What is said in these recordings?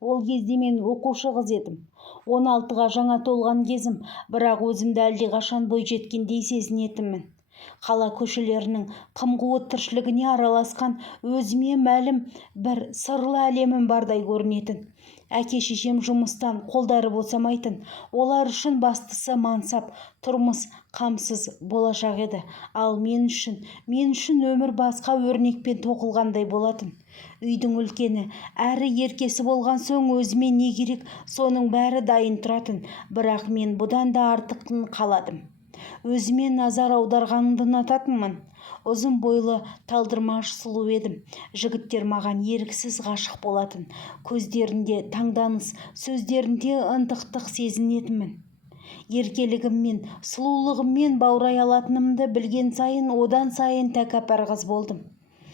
Ол кезде мен оқушы қыз едім. 16-ға жаңа толған кезім, бірақ өзімді әлдеқашан бойжеткендей сезінетінмін. Қала көшелерінің қым-қуыт тіршілігіне араласқан өзіме мәлім бір сырлы әлемім бардай көрінетін. Әке-шешем жұмыстан қолдары босамайтын, олар үшін бастысы мансап, тұрмыс, қамсыз болашақ еді. Ал мен үшін өмір басқа өрнекпен тоқылғандай болатын. Үйдің үлкені, әрі еркесі болған соң өзіме не керек, соның бәрі дайын тұратын, бірақ мен бұдан да артықын қаладым. Өзіме назар аударғанымды ұнататынмын. Ұзын бойлы, талдырмаш сұлу едім. Жігіттер маған еріксіз ғашық болатын. Көздерінде таңданыс, сөздерінде ынтықтық сезінетінмін. Еркелігіммен, сұлулығыммен баурай алатынымды білген сайын одан сайын тәкаппар қыз болдым.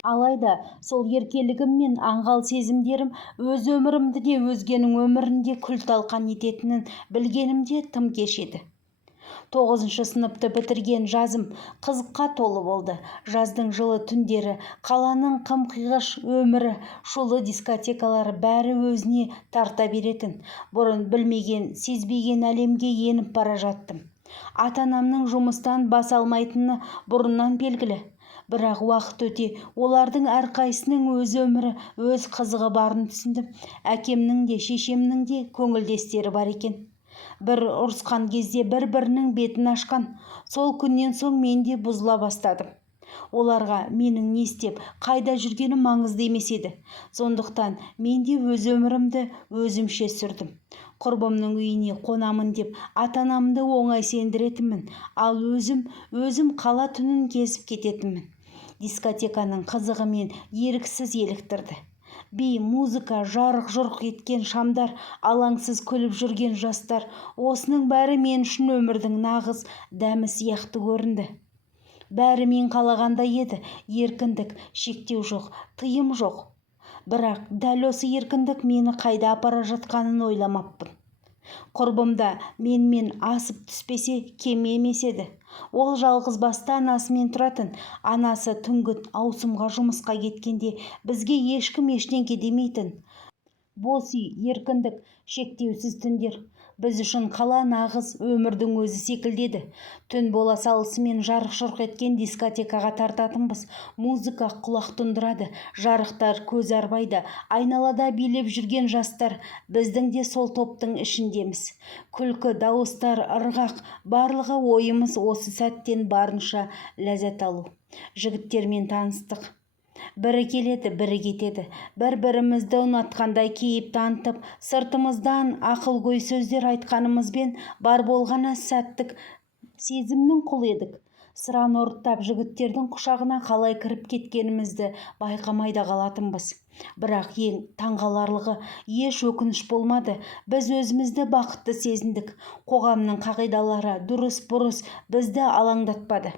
Алайда сол еркелігім мен аңғал сезімдерім өз өмірімді де өзгенің өмірінде күл-талқан ететінін білгенімде тым кеш еді. 9 сыныпты бітірген жазым қызыққа толы болды. Жаздың жылы түндері, қаланың қым-қиғаш өмірі, шулы дискотекалары бәрі өзіне тарта беретін. Бұрын білмеген, сезбеген әлемге еніп бара жаттым. Ата-анамның жұмыстан бас алмайтыны бұрыннан белгілі. Бірақ уақыт өте, олардың әрқайсының өз өмірі, өз қызығы барын түсіндім. Әкемнің де, шешемнің де көңілдестері бар екен. Бір ұрысқан кезде бір-бірінің бетін ашқан. Сол күннен соң мен де бұзыла бастадым. Оларға менің не істеп, қайда жүргенім маңызды емес еді. Сондықтан мен де өз өмірімді өзімше сүрдім. Құрбымның үйіне қонамын деп ата-анамды оңай сендіретінмін, ал өзім қала түнін кезіп кететінмін. Дискотеканың қызығымен еріксіз еліктірді. Би, музыка, жарық-жұрқ еткен шамдар, алаңсыз күліп жүрген жастар, осының бәрі мен үшін өмірдің нағыз дәмі сияқты көрінді. Бәрі мен қалағандай еді. Еркіндік, шектеу жоқ, тыйым жоқ. Бірақ дәл осы еркіндік мені қайда апара жатқанын ойламаппын. Құрбымда менімен асып түспесе кем емес еді. Ол жалғыз басты анасымен тұратын. Анасы түнгі ауысымға жұмысқа кеткенде бізге ешкім ештеңке демейтін. Бос үй, еркіндік, шектеусіз түндер. Біз үшін қала нағыз өмірдің өзі секілді еді. Түн бола салысымен жарық-жұрқ еткен дискотекаға тартатынбыз. Музыка құлақ тұндырады, жарықтар көз арбайды. Айналада билеп жүрген жастар, біздің де сол топтың ішіндеміз. Күлкі, дауыстар, ырғақ, барлығы ойымыз осы сәттен барынша ләззат алу. Жігіттермен таныстық. Бірі келеді, бірі кетеді. Бір-бірімізді ұнатқандай кейіп танытып, сыртымыздан ақылгөй сөздер айтқанымызбен бар болғаны сәттік сезімнің құл едік. Сыраны ұрттап жігіттердің құшағына қалай кіріп кеткенімізді байқамай да қалатынбыз. Бірақ ең таңғаларлығы еш өкініш болмады. Біз өзімізді бақытты сезіндік. Қоғамның қағидалары, дұрыс-бұрыс бізді алаңдатпады.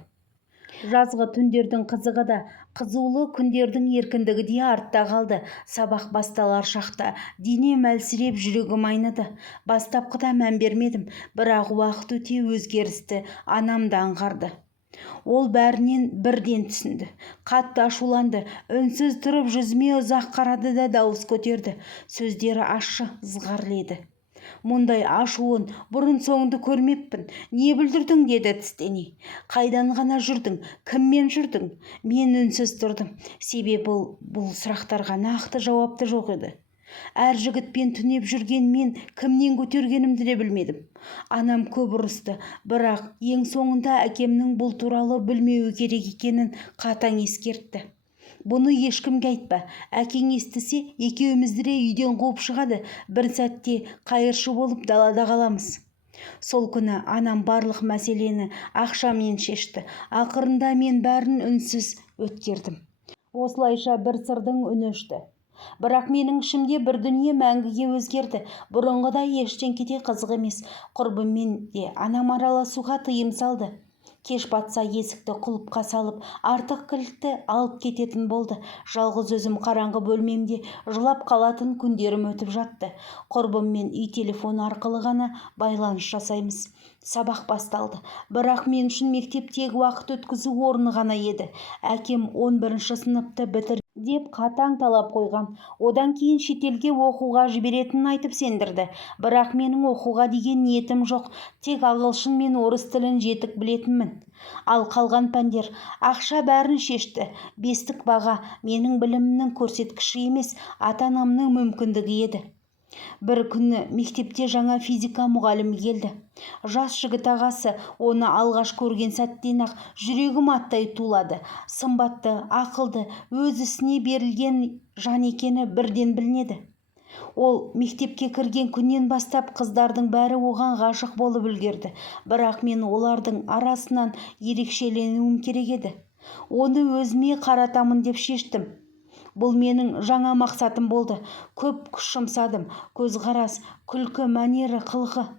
Жазғы түндердің қызығы да, қызулы күндердің еркіндігі де артта қалды. Сабақ басталар шақта денем әлсіреп, жүрегім айныды. Бастапқыда мән бермедім, бірақ уақыт өте өзгерісті анам да аңғарды. Ол бәрінен бірден түсінді. Қатты ашуланды. Үнсіз тұрып жүзіме ұзақ қарады да дауыс көтерді. Сөздері ащы, ызғарлы еді. Мұндай ашуын бұрын соңды көрмеппін. Не бүлдірдің, деді тістене. Қайдан ғана жүрдің? Кіммен жүрдің? Мен үнсіз тұрдым. Себебі бұл сұрақтарға нақты жауапты жоқ еді. Әр жігітпен түнеп жүрген мен кімнен көтергенімді де білмедім. Анам көп ұрысты, бірақ ең соңында әкемнің бұл туралы білмеуі керек екенін қатаң ескертті. Бұны ешкімге айтпа. Әкең естісе, екеумізді де үйден қуып шығады. Бір сәтте қайыршы болып далада қаламыз. Сол күні анам барлық мәселені ақшамен шешті. Ақырында мен бәрін үнсіз өткердім. Осылайша бір сырдың үні өшті. Бірақ менің ішімде бір дүние мәңгіге өзгерді. Бұрынғыдай ештеңкеде қызық емес. Құрбыммен де анам араласуға тыйым салды. Кеш батса есікті құлыпқа салып, артық кілтті алып кететін болды. Жалғыз өзім қараңғы бөлмемде жылап қалатын күндерім өтіп жатты. Құрбыммен үй телефоны арқылы ғана байланыс жасаймыз. Сабақ басталды. Бірақ мен үшін мектептегі уақыт өткізу орны ғана еді. Әкем 11 сыныпты деп қатаң талап қойған. Одан кейін шетелге оқуға жіберетінін айтып сендірді. Бірақ менің оқуға деген ниетім жоқ. Тек ағылшын мен орыс тілін жетік білетінмін. Ал қалған пәндер ақша бәрін шешті. Бестік баға менің білімімнің көрсеткіші емес, ата-анамның мүмкіндігі еді. Бір күні мектепте жаңа физика мұғалімі келді. Жас жігіт ағасы оны алғаш көрген сәттен-ақ жүрегім аттай тулады. Сымбатты, ақылды, өз ісіне берілген жан екені бірден білінеді. Ол мектепке кірген күннен бастап қыздардың бәрі оған ғашық болып үлгерді. Бірақ мен олардың арасынан ерекшеленуім керек еді. Оны өзіме қаратамын деп шештім. Бұл менің жаңа мақсатым болды. Көп күш жұмсадым. Көзқарас, күлкі, мәнері, қылығы.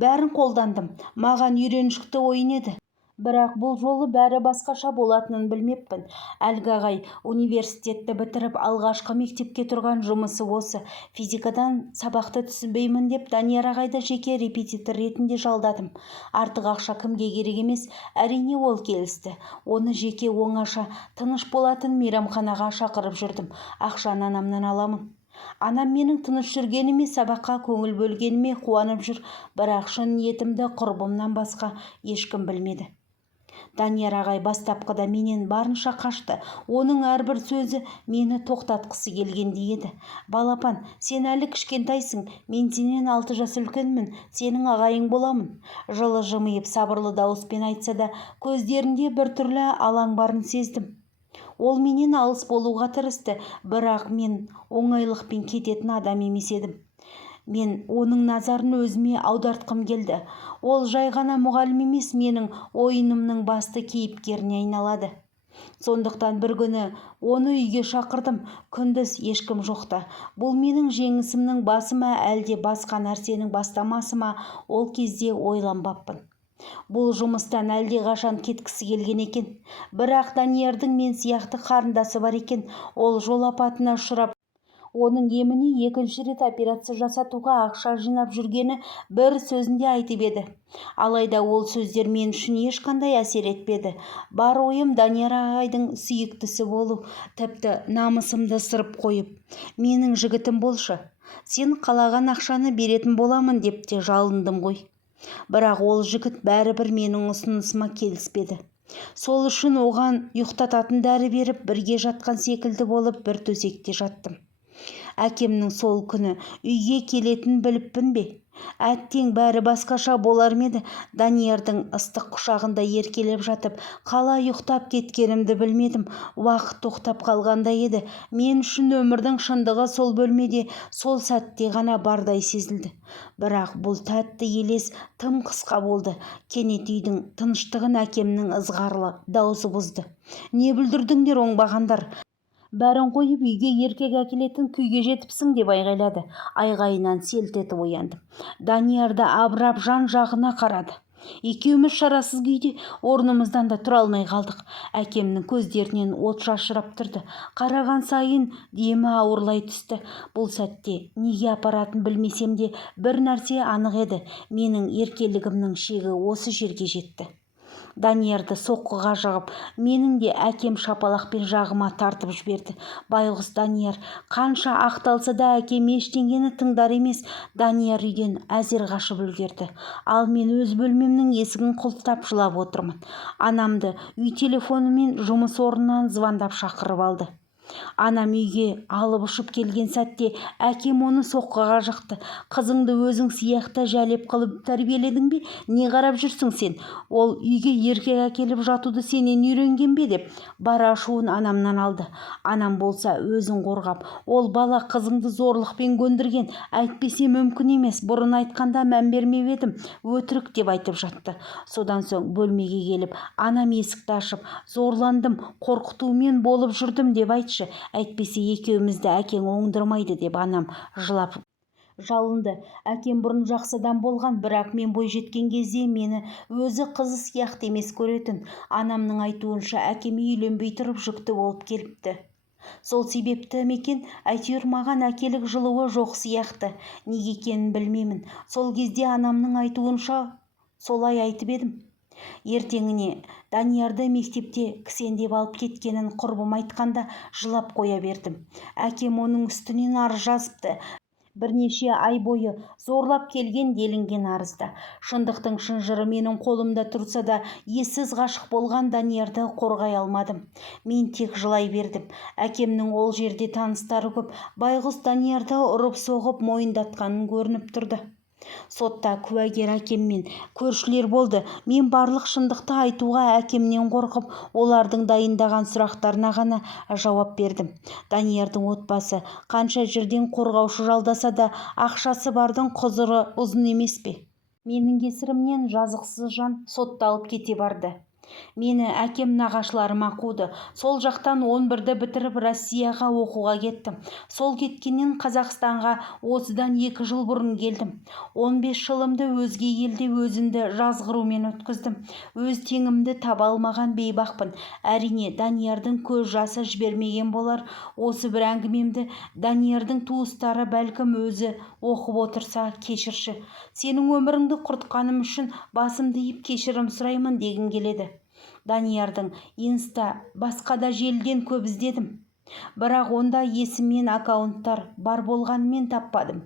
Бәрін қолдандым. Маған үйреншікті ойын еді. Бірақ бұл жолы бәрі басқаша болатынын білмеппін. Әлгі ағай университетті бітіріп алғашқы мектепке тұрған жұмысы осы. Физикадан сабақты түсінбеймін деп Данияр ағайды жеке репетитор ретінде жалдадым. Артық ақша кімге керек емес, әрине ол келісті. Оны жеке оңаша, тыныш болатын мейрамханаға шақырып жүрдім. Ақшаны анамнан аламын. Анам менің тыныш жүргеніме, сабаққа көңіл бөлгеніме қуанып жүр. Бірақ шын ниетімді құрбымнан басқа ешкім білмеді. Данияр ағай бастапқыда менен барынша қашты. Оның әрбір сөзі мені тоқтатқысы келгендей еді. Балапан, сен әлі кішкентайсың, мен сенен 6 жас үлкенмін, сенің ағайың боламын. Жылы жымиып сабырлы дауыспен айтса да, көздерінде біртүрлі алаң барын сездім. Ол менен алыс болуға тырысты, бірақ мен оңайлықпен кететін адам емес едім. Мен оның назарын өзіме аудартқым келді. Ол жай ғана мұғалім емес, менің ойынымның басты кейіпкеріне айналады. Сондықтан бір күні оны үйге шақырдым. Күндіз ешкім жоқта. Бұл менің жеңісімнің басы ма, әлде басқа нәрсенің бастамасы ма, ол кезде ойланбаппын. Бұл жұмыстан әлде қашан кеткісі келген екен. Бірақ Даниярдың мен сияқты қарындасы бар екен. Ол жол апатына ұшырап, оның еміне 2-ші рет операция жасатуға ақша жинап жүргені бір сөзінде айтып еді. Алайда ол сөздер мен үшін ешқандай әсер етпеді. Бар ойым Данияр ағайдың сүйіктісі болу, тіпті намысымды сырып қойып, менің жігітім болшы, сен қалаған ақшаны беретін боламын деп те жалындым ғой. Бірақ ол жігіт бәрібір менің ұсынысыма келіспеді. Сол үшін оған ұйықтататын дәрі беріп, бірге жатқан секілді болып бір төсекте жаттым. Әкемнің сол күні үйге келетінін біліппін бе? Әттең бәрі басқаша болар ма еді? Даниярдың ыстық құшағында еркелеп жатып, қалай ұйықтап кеткенімді білмедім. Уақыт тоқтап қалғандай еді. Мен үшін өмірдің шындығы сол бөлмеде, сол сәтте ғана бардай сезілді. Бірақ бұл тәтті елес тым қысқа болды. Кенет үйдің тыныштығын әкемнің ызғарлы даусы бұзды. Не бүлдірдіңдер оңбағандар? Бәрін қойып үйге еркек әкелетін күйге жетіпсің деп айғайлады. Айғайынан селт етіп ояндым. Даниярды абырап жан-жағына қарады. Екеуміз шарасыз күйде орнымыздан да тұра алмай қалдық. Әкемнің көздерінен от шашырап тұрды. Қараған сайын демі ауырлай түсті. Бұл сәтте неге апаратын білмесем де бір нәрсе анық еді. Менің еркелігімнің шегі осы жерге жетті. Даниярды соққыға жығып, менің де әкем шапалақпен жағыма тартып жіберді. Байғұс Данияр, қанша ақталса да әкем ештеңені тыңдар емес. Данияр үйден әзер қашып үлгерді. Ал мен өз бөлмемнің есігін құлттап жылап отырмын. Анамды үй телефонымен жұмыс орнынан звондап шақырып алды. Анам үйге алып ұшып келген сәтте әкем оны соққыға жықты. Қызыңды өзің сияқты жәлеп қылып тәрбиеледің бе? Не қарап жүрсің сен? Ол үйге еркек әкеліп жатуды сенен үйренген бе деп бар ашуын анамнан алды. Анам болса өзін қорғап, ол бала қызыңды зорлықпен көндірген, әйтпесе мүмкін емес, бұрын айтқанда мән бермеп едім, өтірік деп айтып жатты. Содан соң бөлмеге келіп, анам есікті ашып, зорландым, қорқытумен болып жүрдім деп айтшы. Әйтпесе екеумізді әкең оңдырмайды деп анам жылап жалынды. Әкем бұрын жақсы адам болған, бірақ мен бойжеткен кезде мені өзі қызы сияқты емес көретін. Анамның айтуынша әкем үйленбей тұрып жүкті болып келіпті. Сол себепті мекен, әйтеуір маған әкелік жылуы жоқ сияқты. Неге екенін білмеймін. Сол кезде анамның айтуынша солай айтып едім. Ертеңіне Даниярды мектепте кісендеп алып кеткенін құрбым айтқанда жылап қоя бердім. Әкем оның үстінен арыз жазыпты. Бірнеше ай бойы зорлап келген делінген арызда. Шындықтың шынжыры менің қолымда тұрса да, ессіз ғашық болған Даниярды қорғай алмадым. Мен тек жылай бердім. Әкемнің ол жерде таныстары көп. Байғұс Даниярды ұрып-соғып мойындатқанын көрініп тұрды. Сотта куәгер әкем мен көршілер болды. Мен барлық шындықты айтуға әкемнен қорқып, олардың дайындаған сұрақтарына ғана жауап бердім. Даниярдың отбасы қанша жерден қорғаушы жалдаса да, ақшасы бардың құзыры ұзын емес пе? Менің кесірімнен жазықсыз жан сотталып кете барды. Мені әкем нағашыларыма қуды. Сол жақтан 11-ді бітіріп Россияға оқуға кеттім. Сол кеткеннен Қазақстанға осыдан 2 жыл бұрын келдім. 15 жылымды өзге елде өзімді жазғырумен өткіздім. Өз теңімді таба алмаған бейбақпын. Әрине, Даниярдың көз жасы жібермеген болар. Осы бір әңгімемді Даниярдың туыстары бәлкім өзі оқып отырса, кешірші. Сенің өміріңді құртқаным үшін басымды иіп кешірім сұраймын дегім келеді. Даниярдың инста басқа да желіден көп іздедім. Бірақ онда есім мен аккаунттар бар болғанымен таппадым.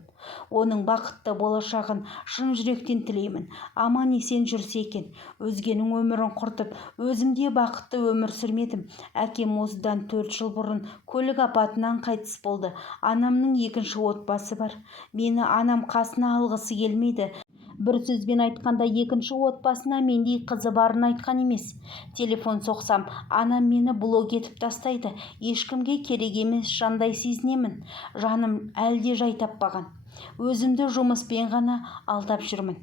Оның бақытты болашағын шын жүректен тілеймін. Аман есен жүрсе екен. Өзгенің өмірін құртып, өзімде бақытты өмір сүрмедім. Әкем осыдан 4 жыл бұрын көлік апатынан қайтыс болды. Анамның 2-ші отбасы бар. Мені анам қасына алғысы келмейді. Бір сөзбен айтқанда, 2-ші отбасына мендей қызы барын айтқан емес. Телефон соқсам, анам мені блок етіп тастайды. Ешкімге керек емес жандай сезінемін. Жаным әлде жай таппаған. Өзімді жұмыспен ғана алдап жүрмін.